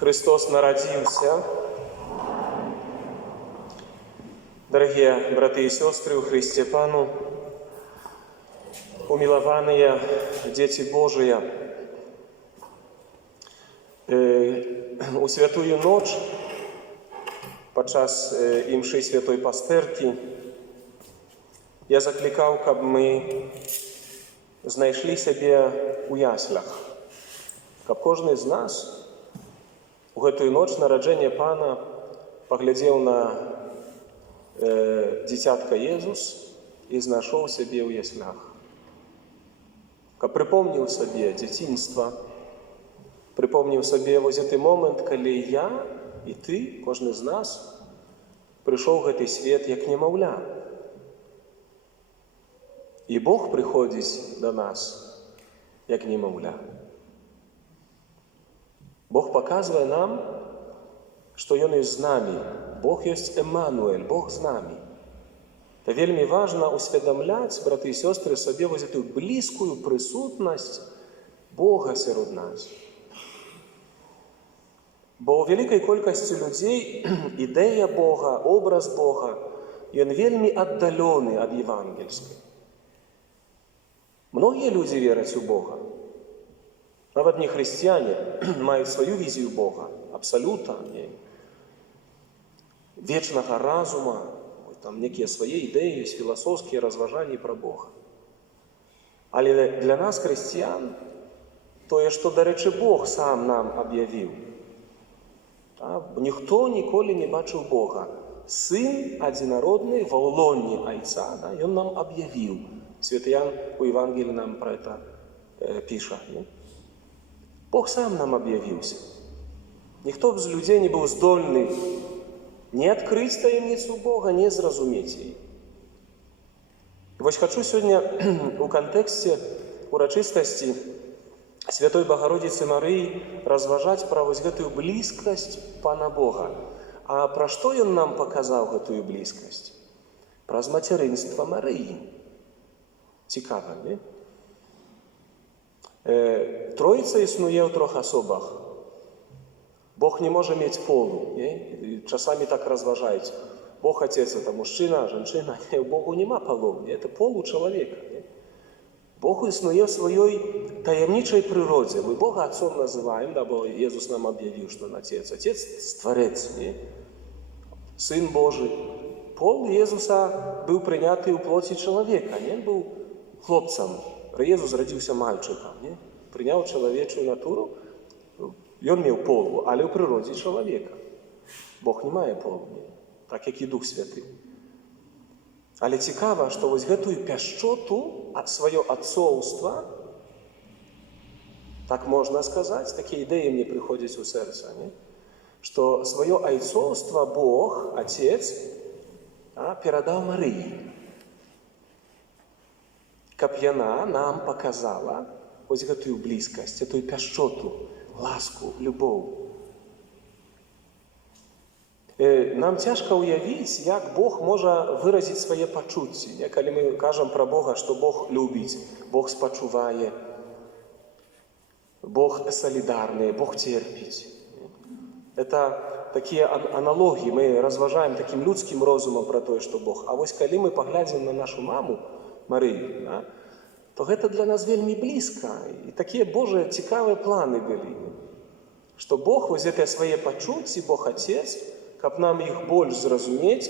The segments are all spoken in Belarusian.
Христос народился. Дорогие браты и сестры, у Христе Пану, умилованные дети Божии, у святую ноч, падчас імши святой пастыркі, я заклікаў, каб мы знайшлі сябе у яслях, каб кожны з нас у гэтую ноч нараджэння Пана паглядзеў на дзіцятка Езус і знайшоў сябе ў яслях. Каб прыпомніў сабе дзяцінства, прыпомніў сабе вось гэты момант, калі я і ты, кожны з нас, прыйшоў у гэты свет як немаўля. І Бог прыходзіць да нас як немаўля. Бог паказвае нам, што Ён ёсць з намі. Бог ёсць Эммануэль, Бог з намі. Та вельмі важна усведамляць, браты і сёстры, сабе вось эту блізкую прысутнасць Бога сярод нас. Бо ў вялікай колькасці людзей ідэя Бога, образ Бога, ён вельмі аддалёны ад евангельскай. Многія людзі вераць у Бога. Нават не хрысціяне маюць сваю візію Бога, абсалюта, вечнага разума, там некія свае ідэі, філасофскія разважанні пра Бога. Але для нас, хрысціян, тое, што, дарэчы, Бог сам нам аб'явіў. Ніхто ніколі не бачыў Бога. Сын адзінародны ва ўлонні Айца, ён нам аб'явіў. Святы Ян у Евангеліі нам пра гэта піша. Бог сам нам аб'явіўся. Ніхто б з людзей не быў здольны не адкрыць таямніцу Бога, не зразумець яе. Вось хачу сёння у кантэксце урачыстасці Святой Багародзіцы Марыі разважаць пра вось гэтую блізкасць Пана Бога. А пра што Ён нам паказаў гэтую блізкасць? Праз мацярынства Марыі. Цікава, не? Троіца існуе ў трох асобах. Бог не можа мець полу. Часамі так разважаюць. Бог Отец – это мужчына, жанчына. Богу няма полу. Это пол у чалавека. Бог існуе ў сваёй таямнічай прыродзе. Мы Бога Отцом называем, бо Езус нам аб'явіў, што Отец. Отец – Стварец. Сын Божий. Пол Езуса быў прыняты ў плоці чалавека. Ён быў хлопцам. Езус радзіўся мальчыкам, прыняў чалавечую натуру, ён меў полу, але ў прыродзе чалавека. Бог не мае полу, так як і Дух Святы. Але цікава, што вось гэтую пяшчоту ад сваё адцоўства, так можна сказаць, такія ідэі мне прыходзяць у сэрца, што сваё айцоўства Бог, Отец, перадаў Марыі. Каб яна нам паказала вось гэтую блізкасць, гэтую пяшчоту, ласку, любоў. Нам цяжка ўявіць, як Бог можа выразіць свае пачуцці. Калі мы кажам пра Бога, што Бог любіць, Бог спачувае, Бог салідарны, Бог церпіць. Это такія аналогіі, мы разважаем такім людскім розумам пра тое, што Бог. А вось калі мы паглядзім на нашу маму, Марыю, то гэта для нас вельмі блізка. І такія Божыя цікавыя планы былі. Што Бог вось гэтыя свае пачуцці, Бог Отец, каб нам іх больш зразумець,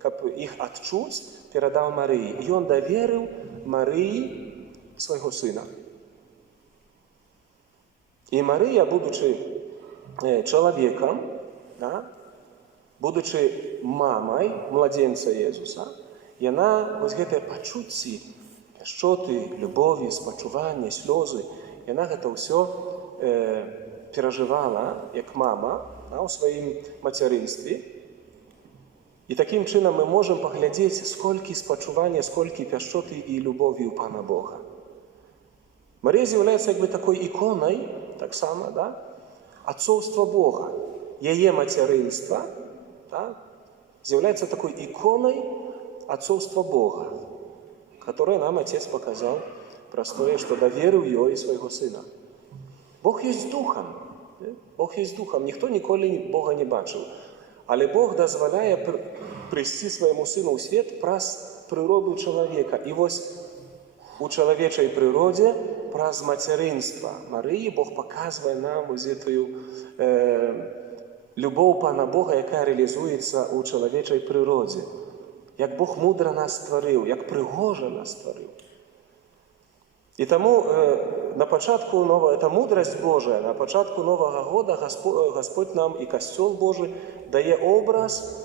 каб іх адчуць, перадаў Марыі. І Ён даверыў Марыі свайго сына. І Марыя, будучы чалавекам, будучы мамай младзенца Езуса, яна вось гэтыя пачуцці, пяшчоты, любові, спачуванне, слёзы, яна гэта ўсё перажывала як мама ў сваім мацярынстве. І такім чынам мы можам паглядзець, сколькі спачування, сколькі пяшчоты і любові ў Пана Бога. Марыя з'яўляецца як бы такой іконай, таксама, адцоўства Бога. Яе мацярынства з'яўляецца такой іконай отцовства Бога, которое нам Отец показал простое, что доверил ее и своего Сына. Бог есть Духом. Бог є духом, ніхто ніколи Бога не бачив. Але Бог дозволяє прийти своєму сину у світ праз природу чоловіка. І ось у чоловічій природі праз материнства Марії Бог показує нам ось цю любов Пана Бога, яка реалізується у чоловічій природі. Як Бог мудро нас створив, як пригоже нас створив. І тому на початку це мудрость Божа, на початку Нового года Господь нам і Костюл Божий дає образ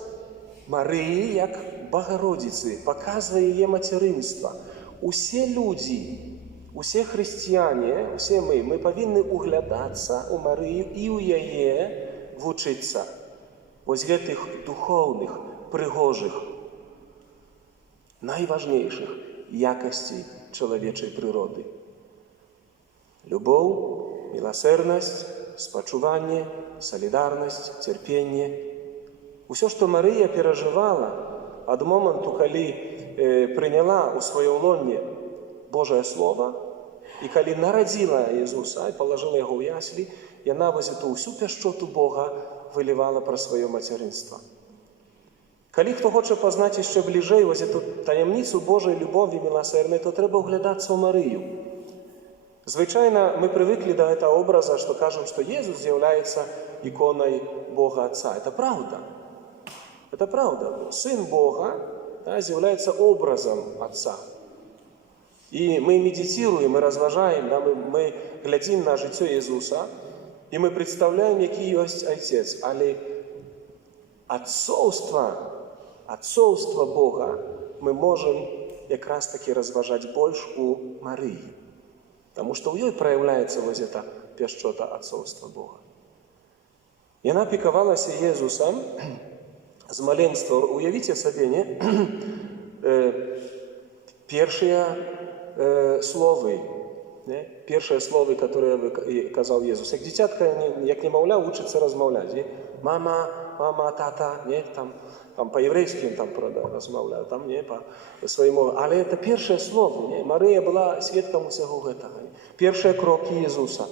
Марії як Богородиці, показує її материнство. Усі люди, усі християни, усі ми повинні углядатися у Марію і у її вчитися. Ось цих духовних, пригожих, найважніших якостей чоловічої природи. Любов, милосердність, спочування, солідарність, терпіння. Усе, що Марія переживала від моменту, коли прийняла у своє лоно Боже Слово, і коли народила Ісуса і положила його в яслі, і вона ось цю всю пяшчоту Бога виливала про своє материнство. Коли хто хоче познати ще ближче ось цю таємницю Божої любові милосердної, то треба оглядатися у Марію. Звичайно, ми привикли до цього образу, що кажемо, що Ісус з'являється іконою Бога Отця. Це правда. Это правда. Сын Бога з'являється образом Отца. І ми медитуємо, ми розважаємо, ми глядимо на життя Ісуса, і ми представляємо, який є Отець. Але отцовство Бога ми можемо якраз таки розважати більше у Марії. Тому що у ній проявляється ось ця пяшчота отцовства Бога. І вона піклувалася Ісусом з маленства. Уявіть собі, не? Перші слови, перші слови, які казав Ісус. Як дитятка, як немовля, учиться розмовляти. Мама, тата, не? Там по-єврейськи він там розмовляв, там не по своєму. Але це перше слово. Не? Марія була свідком усього цього. Перші кроки Ісуса.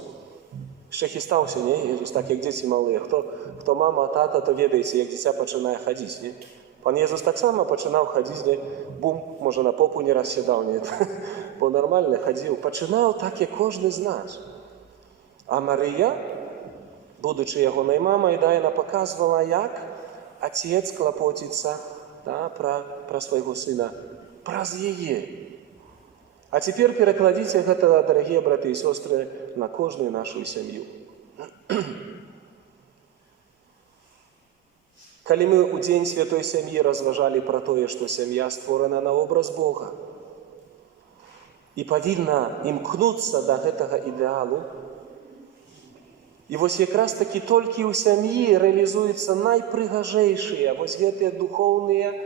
Ще хистався, не? Ісус, так як діти малі. Хто мама, тата, то ведаєте, як дитя починає ходити. Не? Пан Ісус так само починав ходити, не? Бум, може на попу не раз сідав, не? Бо нормально ходив. Починав так, як кожен з нас. А Марія, будучи його мамою, вона показувала, як Отець клопотиться про свого сина, про її. А тепер перекладіть це, дорогі брати і сестри, на кожну нашу сім'ю. Коли ми у День Святої Сім'ї розважали про те, що сім'я створена на образ Бога, і повинна імкнутися до цього ідеалу, і ось якраз таки тільки у сім'ї реалізуються найпригожейші ось ці духовні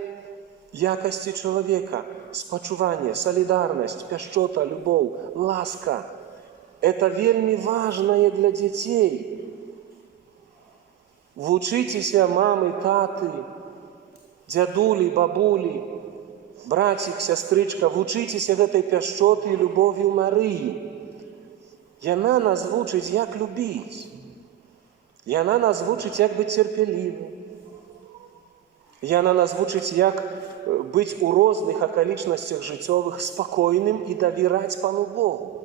якості чоловіка. Спочування, солідарність, пяшчота, любов, ласка. Это вельми важное для детей. Вчитеся, мамы, таты, дядули, бабули, братик, сестричка, вчитеся этой пяшчоты и любовью Марии. И она нас вчить, як любить. И она нас вчить, як быть терпеливым. И она нас вчить, як быть у разных околичностях життєвих спокійним і довіряти Пану Богу.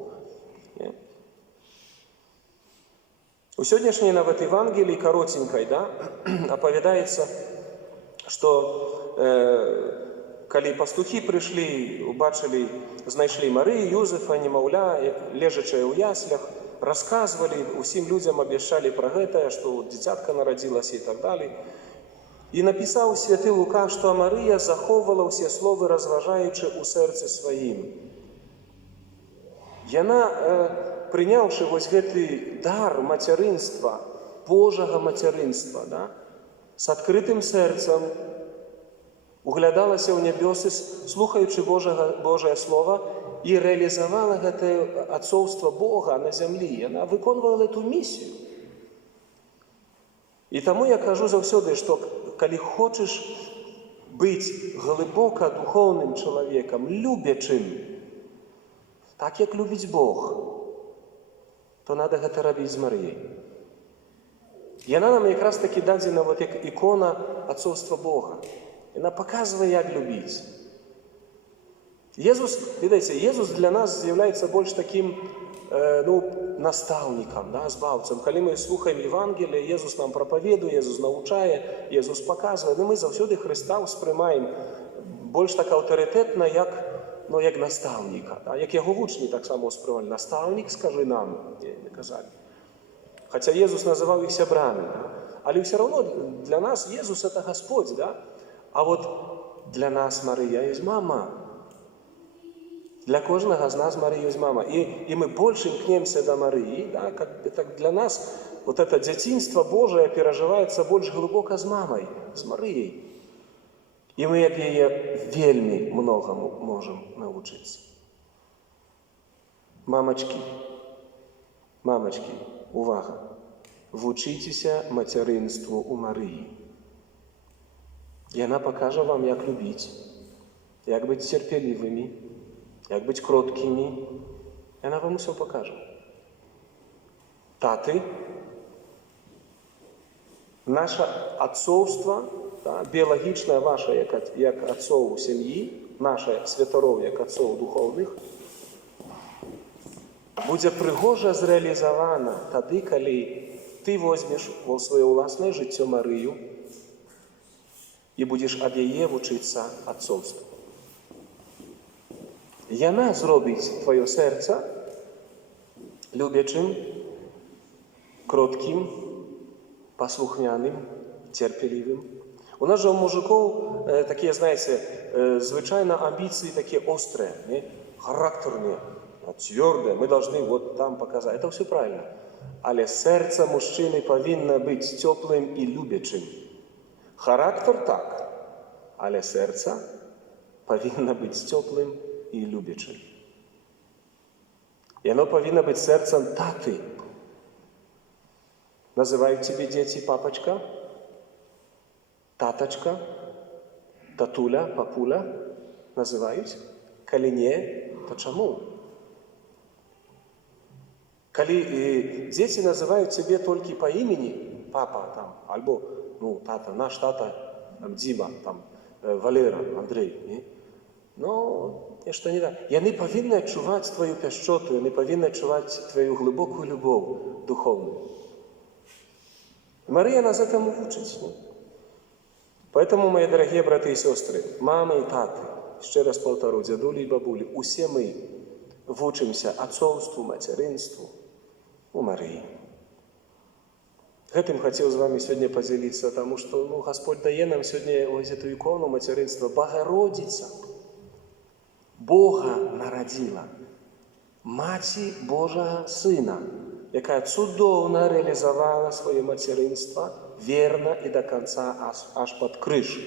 У сьогоднішній навіть Євангелії коротенькой, оповідається, що коли пастухи прийшли, убачили, знайшли Марію, Юзефа, немовля, лежаче у яслях, розказували, усім людям обіцяли про це, що дитятка народилася і так далі. І написав святий Лука, що Марія заховувала всі слова, розважаючи у серці своїм. І вона, прийнявши ось цей дар материнства, Божого материнства, з відкритим серцем, углядалася у небеси, слухаючи Боже Слово, і реалізувала це отцовство Бога на землі. Вона виконувала цю місію. І тому я кажу завжди, що коли хочеш бути глибоко духовним чоловіком, люблячим, так як любить Бог, то треба це робити з Марією. Яна нам якраз таки дадзена вот як ікона адцоўства Бога. Яна паказвае, як любіць. Езус для нас з'яўляецца больш такім настаўнікам, збаўцам. Калі мы слухаем Евангелие, Езус нам прапаведуе, Езус навучае, Езус паказвае, мы заўсёды Хрыста ўспрымаем больш так аўтарытэтна, як настаўніка. Як яго вучні таксама ўспрымалі. Настаўнік, скажы нам, не казалі. Хаця Езус называў іх сябрамі. Але ўсё роўно для нас Езус – это Господь. А вот для нас Марыя ёсць мама. Для кожнага з нас Марыя ёсць мама. І мы больш імкнемся да Марыі. Так для нас вот это дзяцінства Божае перажываецца больш глыбока з мамай, з Марыяй. І мы ад яе вельмі многаму можам навучыцца. Мамачкі, увага, вучыцеся мацярынству ў Марыі. Яна пакажа вам, як любіць, як быць цярпелівымі, як быць кроткімі. Яна вам усё пакажа. Таты, наша адцоўства, біялагічнае ваше, як адцоў у сям'і, наше святароў, як адцоў духоўных, будзе прыгожа зрэалізавана тады, калі ты возьмеш у сваё ўласнае жыццё Марыю і будзеш ад яе вучыцца адцоўству. Яна зробіць тваё сэрца любячым, кроткім, паслухмяным, цярпелівым. У нас же у мужиков такие, знаете, звычайно амбиции такие острые, характерные, твердые. Мы должны вот там показать. Это все правильно. Але серце мужчины повинно быть теплым и любячим. Характер так, але серце повинно быть теплым и любячим. И оно повинно быть сердцем таты. Называют тебе дети папочка, таточка, татуля, папуля. Называют. Калі не, то чему? Калі дети называют тебе только по имени, папа, там, альбо, тата, наш тата, там, Дима, там, Валера, Андрей, но нечто не так. Яны повинны адчуваць твою пяшчоту, яны повинны адчуваць твою глубокую любовь духовную. Мария нас этому учит. Поэтому, мои дорогие братья и сестры, мамы и таты, еще раз повторю, дядули и бабули, все мы вучимся отцовству, материнству у Марии. Гэтым хотел с вами сегодня поделиться, потому что Господь дае нам сегодня вот эту икону материнства. Богородица Бога народила, Маці Божага Сына, якая цудоўна реализовала свое материнство верно и до конца аж под крыш.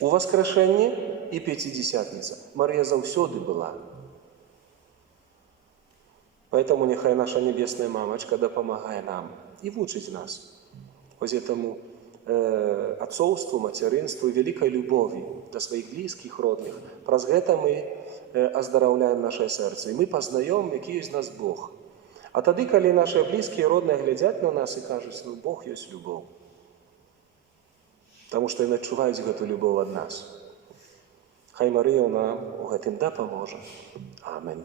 У воскрешение и Пятидесятница Мария заўсёды была. Поэтому нехай наша небесная мамочка дапамагае нам и вучыць нас вот этому отцовству, материнству и великой любови до своих близких, родных. Праз гэта мы оздараўляем наше сердце, и мы познаем, який есть нас Бог. А тады, калі наши близкие, родные глядят на нас и кажут, Бог есть любовь. Потому что яны адчуваюць гэту любовь от нас. Хай Мария нам у гэтым дапаможа. Аминь.